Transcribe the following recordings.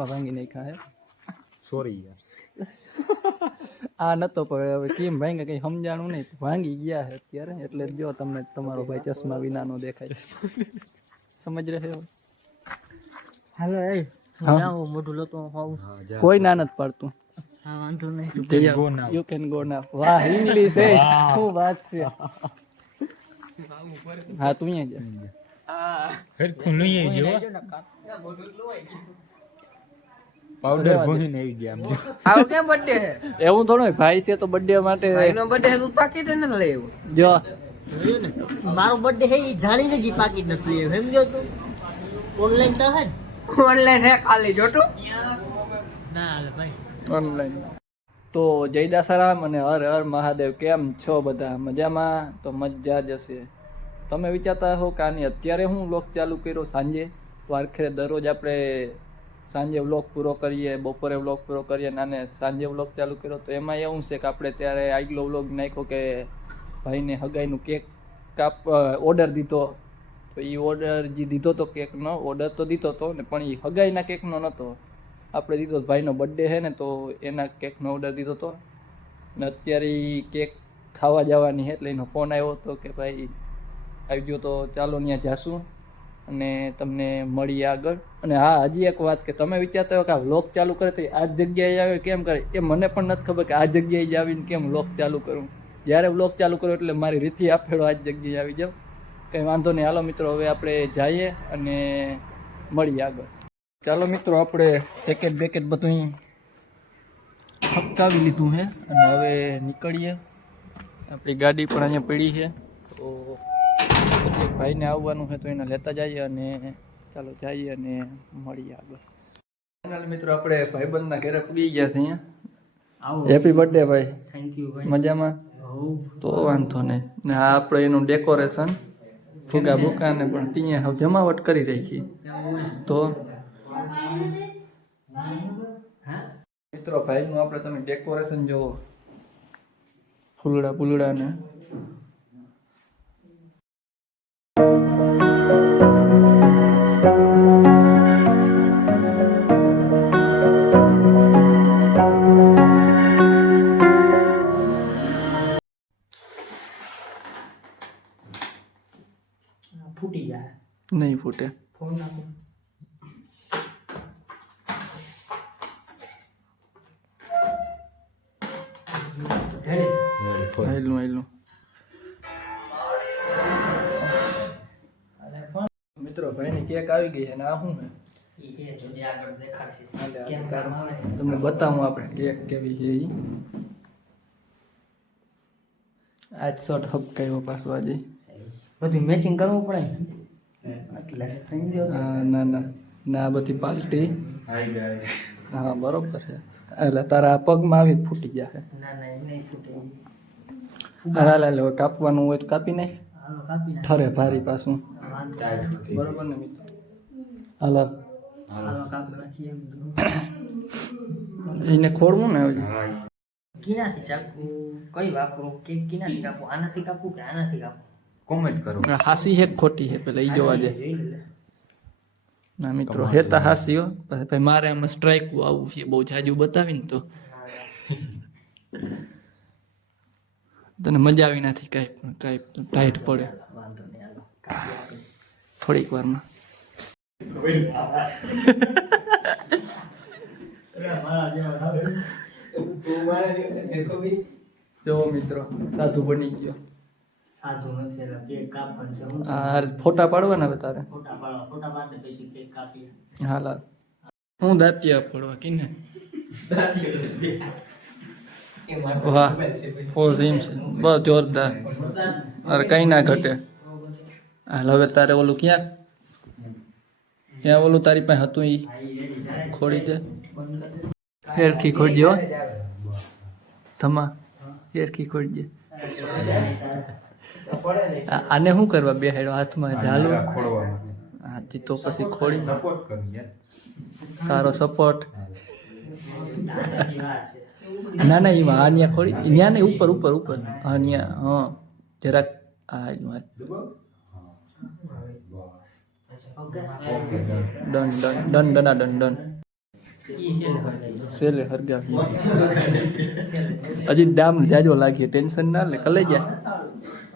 ભાંગી નાખ્યા હે સોરી આ નતો પણ હવે કેમ ભાંગે કઈ સમજાણું નહીં. ભાંગી ગયા છે અત્યારે એટલે જો તમને તમારો ભાઈ ચશ્મા વિનાનો દેખાય. સમજ રહે હો હાલો એ હા. મોઢું લતો હોઉં. કોઈ ના નથી પાડતું. વાંધો નહીં. યુ કેન ગો ના યુ કેન ગો નાવ વાહ ઇંગ્લિશ એ શું વાત છે? હા તું અહીંયા જા હરખું લઈ આવજો પાવડર ભૂંગીને આવી ગયા આવો કેમ બર્થડે છે? એવું થોડો ભાઈ છે તો બર્થડે માટે ભાઈનો છે તો પાકીટ એને લઈ આવ્યો. જો. મારો બર્થડે હે ઈ જાણીને જ પાકીટ નથી લેવું સમજો તું? ઓનલાઈન તો હે ઓનલાઈન હે ખાલી જોતું. ના હાલે ભાઈ. ઓનલાઈન તો જય દાસારામ અને હર હર મહાદેવ. કેમ છો બધા? મજામાં? તો મજા જશે તમે વિચારતા હો કે આની અત્યારે હું લોક ચાલુ કર્યો સાંજે? આખરે દરરોજ આપણે સાંજે વ્લોગ પૂરો કરીએ, બપોરે વ્લોગ પૂરો કરીએ અને સાંજે વ્લોગ ચાલુ કર્યો તો એમાં એવું છે કે આપણે ત્યારે આગલો વ્લોગ નાખ્યો કે ભાઈને હગાઈનું કેક કાપ ઓર્ડર દીધો. તો એ ઓર્ડર જે દીધો તો કેકનો ઓર્ડર તો દીધો તો ને પણ એ હગાઈના કેકનો નહોતો આપણે દીધો ભાઈનો બર્થડે છે ને તો એના કેકનો ઓર્ડર દીધો હતો ને અત્યારે એ કેક ખાવા જવાની છે એટલે એનો ફોન આવ્યો હતો કે ભાઈ આવી ગયો તો ચાલો ત્યાં જાશું. અને તમને મળીએ આગળ. અને હા, હજી એક વાત કે તમે વિચારતા હોય કે આ વ્લોગ ચાલુ કરે તો આ જગ્યાએ આવે, કેમ કરે? એ મને પણ નથી ખબર કે આ જગ્યાએ જ આવીને કેમ વ્લોગ ચાલુ કરું. જ્યારે વ્લોગ ચાલુ કરું એટલે મારી રીતિ આપેલો આ જ જગ્યાએ આવી જાઉં. કંઈ વાંધો નહીં. હાલો મિત્રો, હવે આપણે જઈએ અને મળીએ આગળ. ચાલો મિત્રો, આપણે પેકેટ બેકેટ બધું હપકાવી લીધું છે. અને હવે નીકળીએ. આપણી ગાડી પણ અહીંયા પડી છે. તો ભાઈને આવવાનું છે તો એને લેતા જઈએ અને ચાલો જઈએ અને મળીએ આગળ. ફાઇનલ મિત્રો આપણે ભાઈબંધના ઘરે પૂગી ગયા છે અહીંયા. આવો. હેપી બર્થડે ભાઈ. થેન્ક યુ ભાઈ. મજામાં? તો વાંધો નહીં. ને આ આપણે એનું ડેકોરેશન ફુગા બુકા ને પણ ત્યાં હવે જમાવટ કરી રાખી. તો? મિત્રો ભાઈનું આપણે તમે ડેકોરેશન જુઓ. ફૂલડા ફૂલડા ને. ફૂટે ફોન નાખો રેડી આયલું આયલું મિત્રો ભાઈની કેક આવી ગઈ છે ને આ શું છે ઈ હે જોજે આગળ દેખાડશે હાલે, હાલે, કેમ તારો. કરવાનું આવે? તમને બતાવું આપણે કેક કેવી છે ઈ આજ શોટ હબકાયો પાછો આજે બધું મેચિંગ કરવું પડે? ને એટલે સમજો હા, ના ના ના. આ બધી પાલટી. હા બરોબર છે. એટલે તારા પગમાં આવી જ ફૂટી ગયા છે. ના એમ નહીં ફૂટે. હાલ હાલ હવે કાપવાનું હોય તો કાપી નાખ. હાલો ઠરે ભારી પાછું. બરોબર ને મિત્રો? હાલો. એને ખોડવું ને કિનાથી ચાકુ. કઈ વાપરું? કે કિનાથી કાપું? આનાથી કાપું કે આનાથી કાપું? કોમેન્ટ કરો. હાસી હે ખોટી હે પેલા ઈ જોવા દે. ના મિત્રો હેતા હાસી હો. પછી ભાઈ મારે એમાં સ્ટ્રાઇક આવું છે બહુ જાજુ બતાવીને તો. તને મજા આવી નથી કાંઈ પણ કાંઈ ટાઈટ પડે. થોડીક વારમાં. જો મિત્રો સાધુ બની ગયો. સાધુ નથી એટલે કેક કાપવાનું છે. હું ફોટા પાડવાના હવે તારે? ફોટા પાડવા ફોટા પાડે પછી કેક કાપીએ. હાલ હું દાંતિયા પડવા કિને વાહ ફોર ઝીમ છે બસ જોરદાર. અરે કઈ ના ઘટે. હાલ હવે તારે ઓલું ક્યાં? ક્યાં ઓલું તારી પાસે હતું ઈ? ખોડી દે. હેરખી ખોડજો થમા હેરખી ખોડજે આને શું કરવા બેહાડ્યો? હાથમાં ઝાલું? હાથી તો પછી ખોડી સપોર્ટ કરું. તારો સપોર્ટ ના ના એમાં આનિયા ન્યા ખોડી ન્યા નહીં ઉપર ઉપર ઉપર. આનિયા ન્યા હા. જરાક આ. ડન ડન ડન ડના ડન ડન. સેલે હરગાવી હજી ડામ જાજો લાગીએ ટેન્શન ના લે કલે જા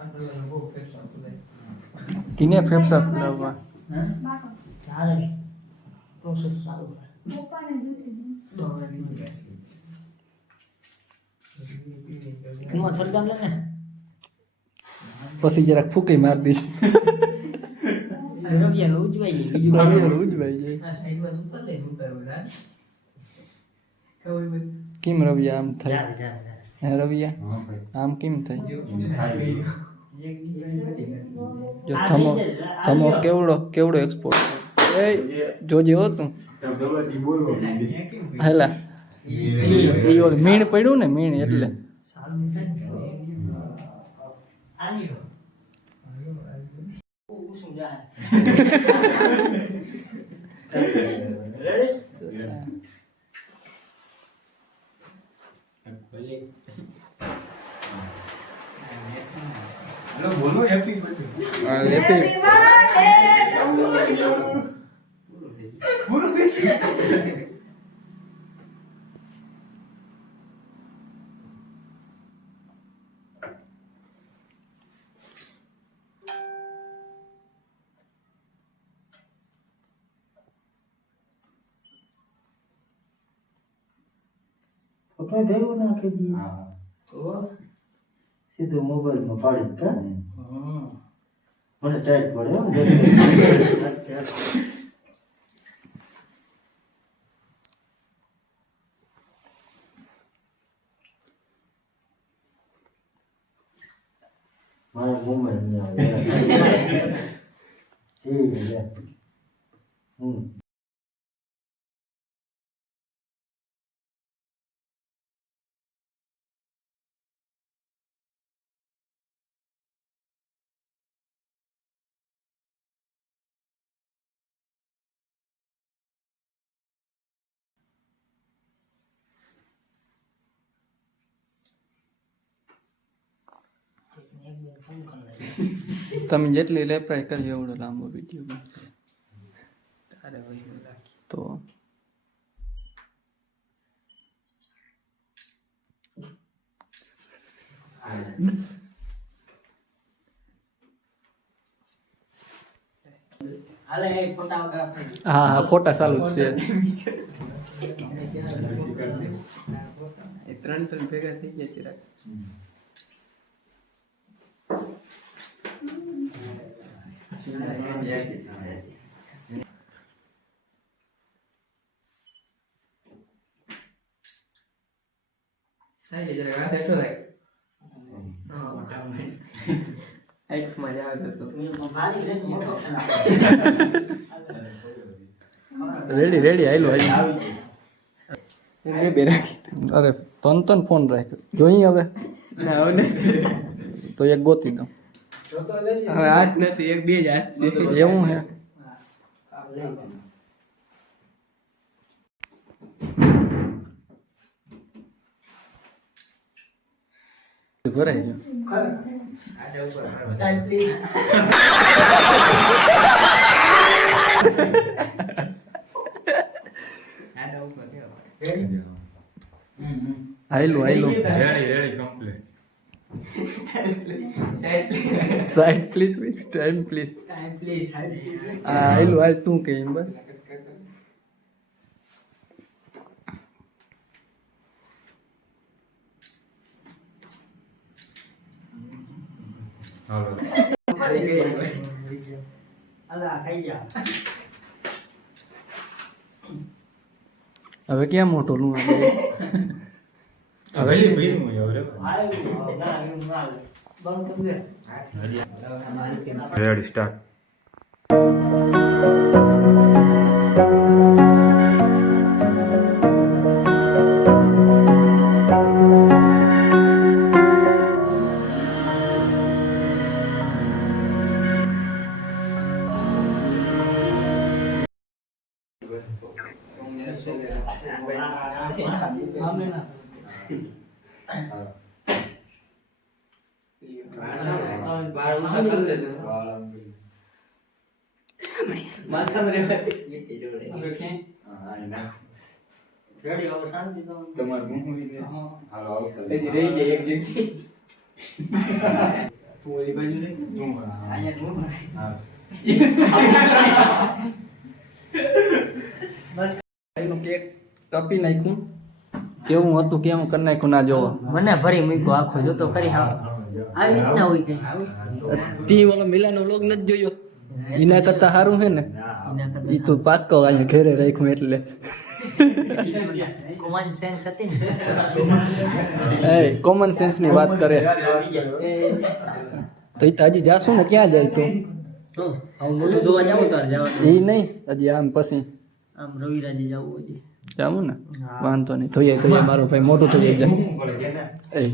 કિને ફેફસા ફૂલાવવા એમાં સરગામ લે ને પછી જરાક ફૂકી માર દી રવિયાનું ઉજવાઈ જાય બીજું ઉજવાઈ ફેફસા આ પછી જરાક લે ઉપર બધા ખબર પડી કેમ રવિયા? આમ થાય. જા જા જા હે રવિયા? આમ કેમ થાય? જો થમો થમો, કેવડો કેવડો એક્સપોર્ટ એ, જોજે હો તું. હેલા. એ ઓલ મીણ પડ્યું ને, મીણ એટલે. આની રો ઉસુમ જા બોલો હેપી બર્થડે આ લેપી ફોટો ગયો નાખી દી હા તો સીધું મોબાઈલમાં પાડી કા. મને ટાઈટ પડે. અચ્છા મોબાઈલ નહીં આવે જી લે. હમ તમે જેટલી લેપરાય કરી એવડો લાંબો વીડિયો તો હાલે એ ફોટા આપણે હા હા ફોટા ચાલુ જ છે. એ ત્રણ ત્રણ ભેગા થઈ ગયા જરાક સાહેબ જરાક હાથ હેઠો રાખ. હા. આંખમાં જ આવે તો મારી રે મોટો રેડી રેડી આયલો આયલો બે બે રાખી અરે તન તન ફોન રાખ્યો જોઈએ હવે ના હવે નથી તો એક ગોતી દઉં હવે હાથ નથી એક બે જ હાથ છે. એવું હે. ભરાઈ ગયો. પ્લીઝ આયલું આયલું ready ready complete side please please time please time please આ આયલું હાલ તું કે એમ બસ. હાલો. અલા ખાઈ જા. હવે ક્યાં મોટો લું હવે. રેડી સ્ટાર્ટ કાપી નાખ્યું કેવું હતું કેવું કરી નાખ્યું? ના, જોવો. મને ભરી મૂક્યો આખો, જોતો કરી, હા. આવી રીતના હોય કઈ? તી વાળો મિલાનો વ્લોગ નથી જોયો? એના કરતા સારું છે ને? એ તો ઈ તું પાક્કો અહીંયા ઘરે રાખ્યું એટલે. કોમન સેન્સ હતી ને. એ કોમન સેન્સની વાત કરે. તો એ તો હજી જાશું ને ક્યાં જાય તું? એ નહીં હજી આમ પછી. આમ રવિરાજે જવું હજી જાવું ને વાંધો નહીં જોઈએ જોઈએ મારો ભાઈ મોટું થઈ જાય.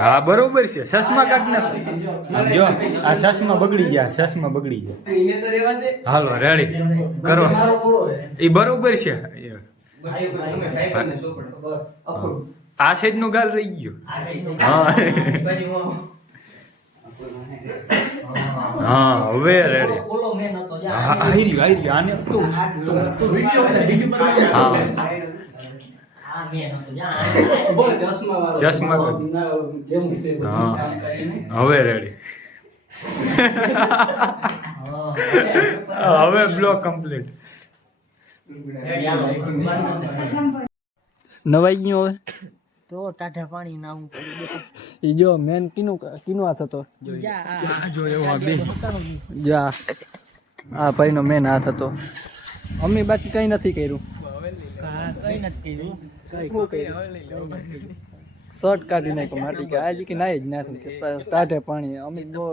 હા બરોબર છે ચશ્મા કાઢ નાખ જો આ ચશ્મા બગડી ગયા ચશ્મા બગડી ગયા. હાલો રેડી કરો એ બરોબર છે. આ સાઈડનું ગાલ રહી ગયું હા હું. હવે રેડી ઓલો મેન હતો જા. આઈ રહ્યું આઈ રહ્યું. આને તો હા. આ મેન હતો જા. ચશ્મા હવે રેડી હવે બ્લોક કમ્પ્લીટ નવાઈ ગયો હવે. તો ટાઢા પાણી ના હું ઈ જો મેન કીનું કીનું હાથ હતો. આ. જો એવો આ બે. જા આ ભાઈનો મેન હાથ હતો. અમ્મી બાકી કઈ નથી કર્યું. કઈ નથી કર્યું. શું કર્યું. શર્ટ કાઢી નાખ્યો માટી કે આજે કે નાઈ જ નાખ્યું કે ટાઢે પાણી. અમે જો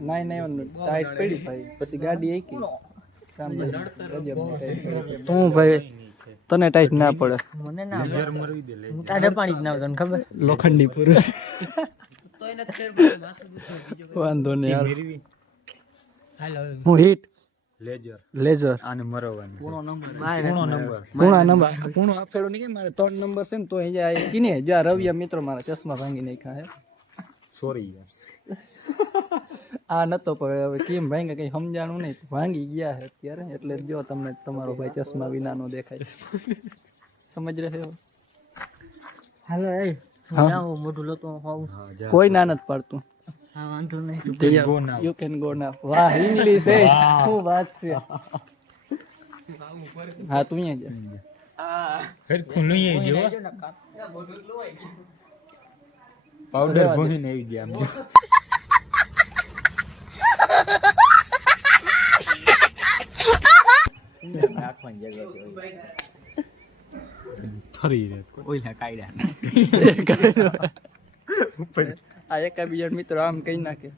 નાઈ નાઈ ટાઈટ પડી ભાઈ. પછી ગાડી એકી. શું ભાઈ? તને ટાઈટ ના પડે. મને ના નજર મરવી દે લે હું પાણી જ ના તને ખબર? લોખંડી પુરુષ. વાંધો નહીં યાર હેલો હું હિટ. લેજર. લેઝર આને મરવાની પૂણો નંબર. પૂણો નંબર. પૂણો નંબર. પૂણો આફેડો નહીં કે મારે ત્રણ નંબર છે ને તો અહીંયા આ કીને જો આ રવિયા મિત્રો મારા ચશ્મા ભાંગી નાખ્યા હે સોરી યાર. આ નતો પણ હવે કેમ? ભાંગી કઈ સમજાણું નહીં. ભાંગી ગયા છે અત્યારે એટલે જો તમને તમારો ભાઈ ચશ્મા વિનાનો દેખાય. સમજ રહે હો? હાલો એ હું મોઢું લોતો હોઉં. કોઈ ના નથી પાડતું. હા વાંધો નહીં. યુ કેન ગો ના વાહ ઇંગ્લિશ એ શું વાત છે? હા તું અહીંયા જા હરખું નહીં પાવડર. ભણીને આવી ગયા આમ જો. થરી રે ઉપર આ એકા બીજા મિત્રો આમ કહી નાખે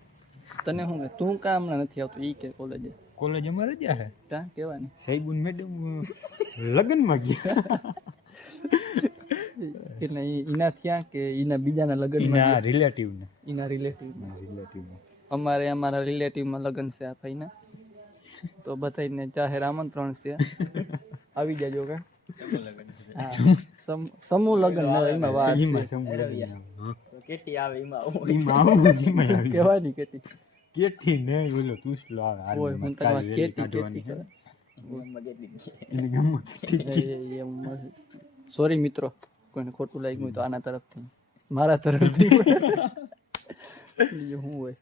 તને શું કે તું કામ નથી આવતું ઈ કે કોલેજે કોલેજ અમારે જ્યાં હે સાહેબુન મેડમ લગ્નમાં ગયા એટલે એના થયા કે એના બીજાના લગ્નમાં એના ગયા? રિલેટિવ ને. ઈના રિલેટિવ રિલેટિવ અમારે અમારા રિલેટિવમાં લગ્ન છે આ ભાઈના. તો બધાને જાહેર આમંત્રણ છે. આવી જાજો કે. હા, સમ- સમૂહ લગ્ન ને એમાં વાત એમાં છે. સમૂહ લગ્ન. હા. કેટી આવે એમાં એમાં આવું, એમાં આવી. કહેવાની કેતી કેઠી નહીં બોલો તું શું લાવ હાલ ઓય એમાં હું કાળી તમારે રેલી કેતી કાઢવાની કેતી હે. એને ગમત કેટી સોરી મિત્રો. કોઈને ખોટું લાગ્યું હોય તો આના તરફથી. મારા તરફથી? બીજું શું હોય.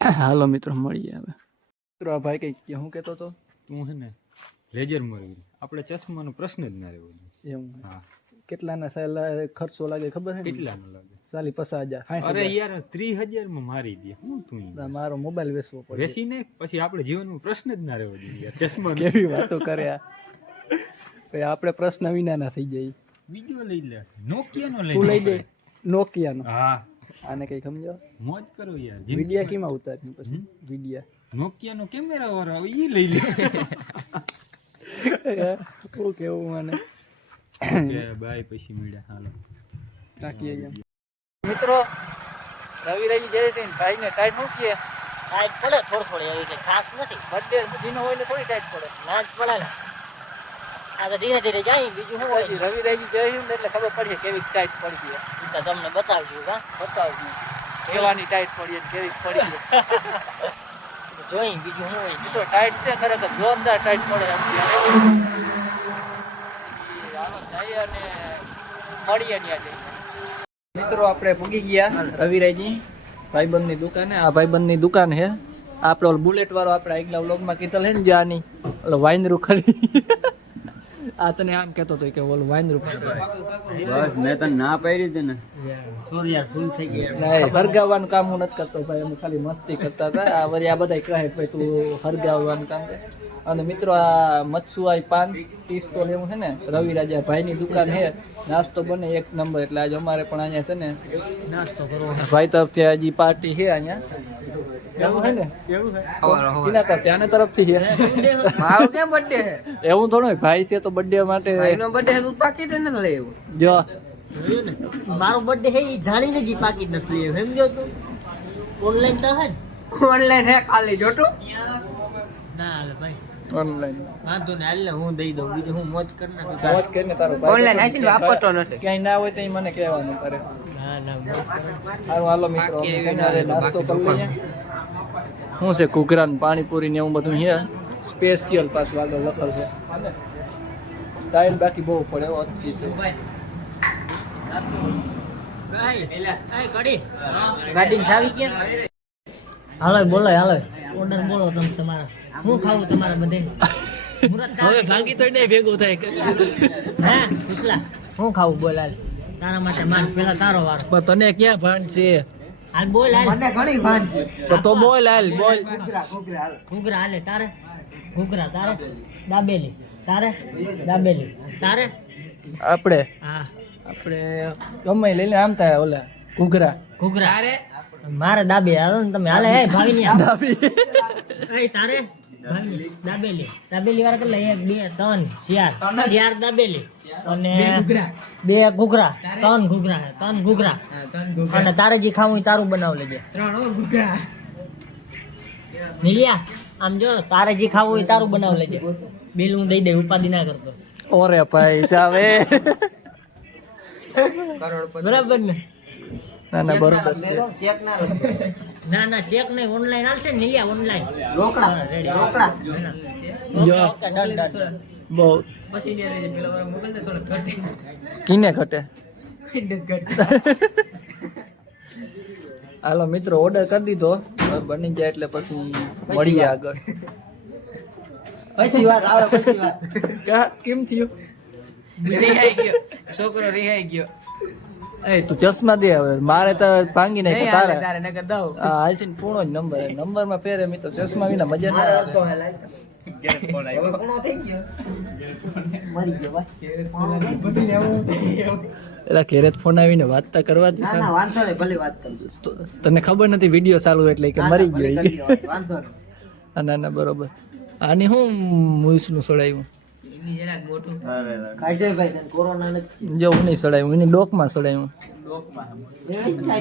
હાલો મિત્રો મળીએ હવે. મિત્રો આ ભાઈ કઈ હું કહેતો હતો? તું હે ને લેજર મરવી આપણે ચશ્માનો પ્રશ્ન જ ના રહ્યો એમ હા. કેટલાના સાલા ખર્ચો લાગે ખબર છે કેટલાનો લાગે? સાલી પચાસ હજાર અરે યાર ત્રીસ હજારમાં મારી દે. હું તું મારો મોબાઈલ વેચવો પડે. વેચી ને પછી આપણે જીવનમાં પ્રશ્ન જ ના રહ્યો જોઈએ યાર ચશ્મા કેવી વાતો કરે આ. પછી આપણે પ્રશ્ન વિનાના થઈ જાય. બીજો લઈ લે. નોકિયાનો લઈ લઈ દે. નોકિયાનો હા. આને કઈ સમજો મોજ કરો યાર. વિડિયા કેમાં ઉતારી પછી? વિડિયા. નોકિયાનો કેમેરા વાળો આવે ઈ લઈ લે. શું કેવું મને? કે બાય પછી મળ્યા હાલો. રાખીએ એમ. મિત્રો રવિરાજી જય છે ને ભાઈને ટાઈટ મૂકીએ. ટાઈટ પડે થોડી થોડી એવી કઈ ખાસ નથી. બર્થડે દીનો હોય ને થોડી ટાઈટ પડે. ના જ પડે ને આ તો ધીરે ધીરે જાય બીજું શું હોય? રવિ રવિ જય છે ને એટલે ખબર પડશે કેવી ટાઈટ પડી ગઈ તો તમને બતાવજો હા? બતાવજો. કેવાની ટાઈટ પડી કેવી પડી જોઈ, બીજું શું હોય? મિત્રો ટાઈટ છે ખરેખર જોરદાર ટાઈટ પડે હાલો, જઈએ અને મળીએ ત્યાં મિત્રો, આપણે પૂગી ગયા રવિરાયજી ભાઈબંધની દુકાને. આ ભાઈબંધની દુકાન છે. આપણે બુલેટ વાળો આપણે આગલા વ્લોગમાં કીધેલ છે ને જાની ઓલો વાઇનરું ખરી આ તને આમ કહેતો હતો કે ઓલું વાઇનરું પાસે. બસ મેં તને ના પાડી હતી ને. સોરી યાર ફૂલ થઈ ગયા નહીં હરગાવવાનું કામ હું નથી કરતો ભાઈ. અમે ખાલી મસ્તી કરતા હતા. આ વરી આ બધા કહે ભાઈ તું હરગાવવાનું કામ કરે. અને મિત્રો આ મચ્છુઆઈ પાન ટી સ્ટોલ એવું છે ને રવિ રાજા ભાઈની દુકાન છે. નાસ્તો બને એક નંબર. એટલે આજે અમારે પણ અહીંયા છે ને નાસ્તો કરવો ભાઈ તરફથી હજી પાર્ટી છે અહીંયા. એવું છે ને? એના તરફથી આને તરફથી છે મારો કેમ બર્થડે છે એવું થોડું ભાઈ છે તો બર્થડે માટે ભાઈનો બર્થડે તું પાકીટ ને લઈ આવ્યો જો. મારો બર્થડે હે ઈ જાણીને જ પાકીટ નથી લેવું સમજો તું. ઓનલાઈન તો હે ઓનલાઈન હે ખાલી જોટું ના હાલે ભાઈ. ઓનલાઈન વાંધો ને હાલ હું દઈ દઉં. બીજું હું મોજ કરી નાખું. મોજ કરીને તારો વાપરતો નથી. ક્યાંય ના હોય તો મને કહેવાનું કરે ના ના મોજ કરો. સારું હાલો મિત્રો નાસ્તો બાકી કરી લઈએ. શું છે ઘૂઘરા ને પાણીપુરી ને એવું બધું અહીંયા સ્પેશિયલ પાછું આગળ લખેલ છે. ટાઈમ બાકી બહુ પડે એવો અતિ છે. હાલો બોલો હાલો. ઓર્ડર બોલો તમે તમારા. હું ખાવું તમારા બધે હવે ભાગી તો નહીં ભેગું થાય. હે પૂછલા હું ખાવું બોલ તારા માટે માન પેલા તારો વારો. પણ તને ક્યાં ભાન છે? હાલ બોલ હાલ. ઘણી ભાન છે. તો તો બોલ હાલ બોલ. ઘૂઘરા હાલે. તારે? ઘૂઘરા તારે? દાબેલી. તારે? દાબેલી. તારે? આપણે? હા. આપણે ગમે લઈ લે આમ થાય ઓલા ઘૂઘરા. ઘૂઘરા. મારે દાબે હાલો ને તમે હાલે હે ભાગી ની દાબી. તારે? દાબેલી. દાબેલી. વાળા કેટલા એક બે ત્રણ શિયાર શિયાર દાબેલી. અને બે ઘૂઘરા. ત્રણ ઘૂઘરા. ત્રણ ઘૂઘરા. અને તારે જે ખાવું તારું બનાવ લેજે. નીલિયા આમ જો તારે જે ખાવું હોય તારું બનાવ લેજે. બિલ હું દઈ દે ઉપાધિ ના કરતો. ઓરે ભાઈ સાવે બરાબર ને? ના ના બરોબર છે. ચેક ના. ના ના ચેક નહીં ઓનલાઈન આવશે ને લીયા ઓનલાઈન રોકડા. રેડી રોકડા. જો. ઓકે ડન ડન બહુ. પછી પેલા વાળો મોબાઈલ થોડો ઘટે. કિને ઘટે. હાલો મિત્રો ઓર્ડર કરી દીધો. હવે બની જાય એટલે પછી મળીએ આગળ. પછી વાત આવે પછી વાત. કેમ થયું? રિહાઈ ગયો. છોકરો રિહાઈ ગયો. એ તું ચશ્મા દે હવે. મારે તો ભાંગી હાલે તારે. તારે નકર દઉં. આ આઈસીન પૂર્ણો જ નંબર નંબરમાં ફેરે મિત્રો ચશ્મા વિના મજા ના આવે. અડધો હે લાઈટ. હવે પૂર્ણ થઈ ગયો. મરી ગયો ભાઈ એલા ઘેરે જ ફોન આવીને વાત તો ના ના તો- તને ખબર નથી વીડિયો ચાલુ એટલે કે મરી ગયો હા, ના ના બરોબર. આની હું મૂસનું સડાયું? એની જરાક મોટું કાઢે ભાઈ તને કોરોના નથી જો હું નહીં સડાયું એની ડોકમાં સડાયું.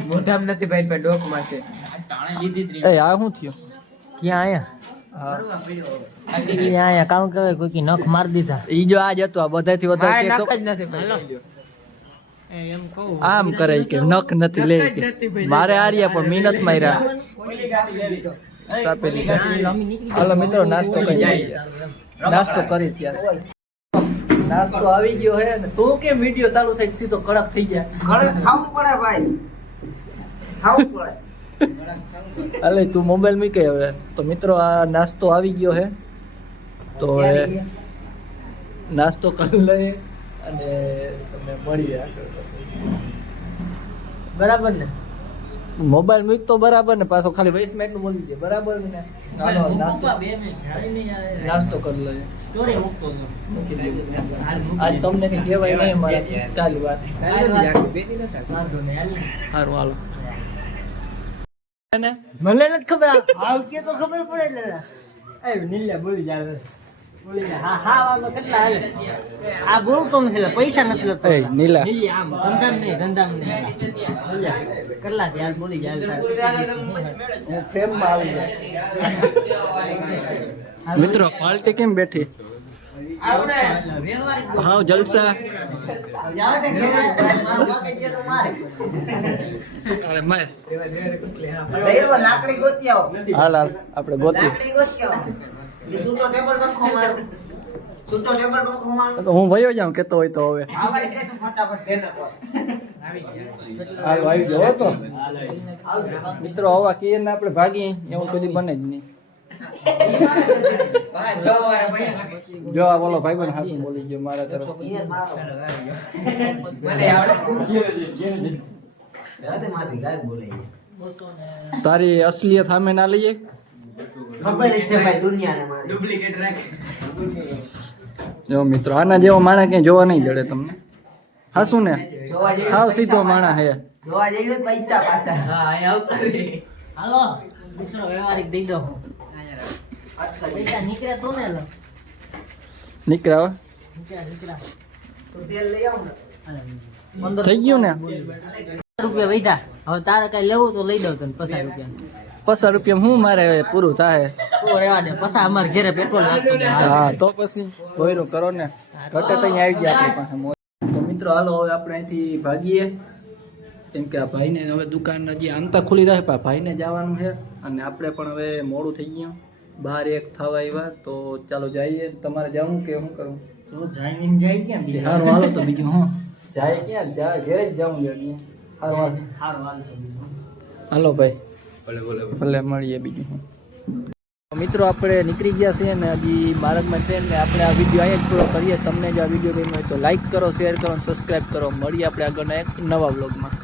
મોઢામાં નથી ભાઈ પણ ડોકમાં છે. એ આ શું થયું? ક્યાં આયા? હા. એ આયા? કામ કહેવાય કોઈ નખ માર દીધા. ઈ જો આ જ હતું આ બધાથી વધારે ભાઈ કે નખ જ નથી ભાઈ. એમ કહું. આમ કરે ઈ કે નખ નથી લે ઈ કે. મારે આર્યા પણ મી નથી. માર્યા. સાપે દીધા હાલો મિત્રો નાસ્તો કરી લઈએ. નાસ્તો કરી ત્યારે. નાસ્તો આવી ગયો હે ને તું કેમ વીડિયો ચાલુ થઈ સીધો કડક થઈ ગયા કડક ખાવું પડે ભાઈ. ખાવું પડે. અલે તું મોબાઈલ મૂકે હવે. તો મિત્રો આ નાસ્તો આવી ગયો હે. તો નાસ્તો કરી લઈએ અને તમને મળીએ બરાબર ને? મોબાઈલ મૂક તો બરાબર ને પાછો ખાલી વીસ મિનિટનું બોલી દે. બરાબર ને? ચાલો નાસ્તો. બે મિનિટ જાણી નહીં આવે. નાસ્તો કરી લઈએ. સ્ટોરી મૂકતો. આજ તમને કઈ કહેવાય નહીં મારે ચાલુ વાત. વાંધો નહીં, સારું હાલો. મને નથી ખબર. આ કે તો ખબર પડે એટલે એ નીલ્યા બોલી જાય હા હા આ બોલતો નથી પૈસા નથી લેતો. નીલા. આમ ધંધામ નહીં ધંધામ નહીં. કેટલા છે બોલી જાય હું ફ્રેમમાં આવી ગયો. મિત્રો પાર્ટી કેમ બેઠી? હાવ જલસા. અરે માર. લાકડી ગોતી આવો. હાલ હાલ આપણે ગોતી. હું ભયો જાઉં કેતો હોય તો હવે. હાલ આવી ગયો તો. મિત્રો આવા કીએ ને આપણે ભાગી એવું કદી બને જ નહીં. જો આ બોલો ભાઈ બન હાસુ બોલી ગયો મારા તરફ. તારી અસલિયત સામે ના લઈએ. ખબર છે ભાઈ દુનિયાને મારી. ડુપ્લિકેટ રાખે. જો મિત્રો આના જેવો માણસ ક્યાંય જોવા નહીં જડે તમને. હાસુ ને? હાવ સીધો માણા માણસ હે. જોવા જેવું પૈસા પાછા. હા અહીં આવતા રે હાલો મિત્રો વ્યવહારિક દઈ દો પૈસા નીકળ્યા તો ને લો. નીકળ્યા હો. નીકળ્યા નીકળ્યા. તો તેલ લઈ આવો ને. થઈ ગયું ને? રૂપિયા વૈધા. હવે તારે કઈ લેવું તો લઈ દઉં તને પચાસ રૂપિયા. પચાસ રૂપિયા હું મારે પૂરું થાય? તો રહેવા દે પચાસ અમારે ઘેરે પેટ્રોલ હા તો પછી ભોયરું કરો ને. ઘટે તો અહીંયા આવી ગયા આપણી પાસે તો મિત્રો હાલો હવે આપણે અહીંથી ભાગીએ. કેમ કે આ ભાઈને હવે દુકાન હજી આંતા ખુલી રહે પણ ભાઈને જવાનું છે. અને આપણે પણ હવે મોડું થઈ ગયું. બહાર એક થવા આવ્યા તો ચાલો જઈએ. તમારે જવું કે શું કરું? તો જઈને જાય ક્યાં બીજું? સારું હાલો તો બીજું હા. જાય ક્યાં? જાય ઘેરે જ જાઉં લેડીએ સારું હાલ. હારું હાલ તો બીજું. હાલો ભાઈ. ભલે મળીએ બીજું મિત્રો, આપણે નીકળી ગયા છીએ ને હજી માર્ગમાં છે ને આપણે આ વીડિયો અહીંયા જ પૂરો કરીએ. તમને જો આ વીડિયો ગમ્યો હોય તો લાઈક કરો શેર કરો અને સબસ્ક્રાઈબ કરો. મળીએ આપણે આગળના એક નવા વ્લોગમાં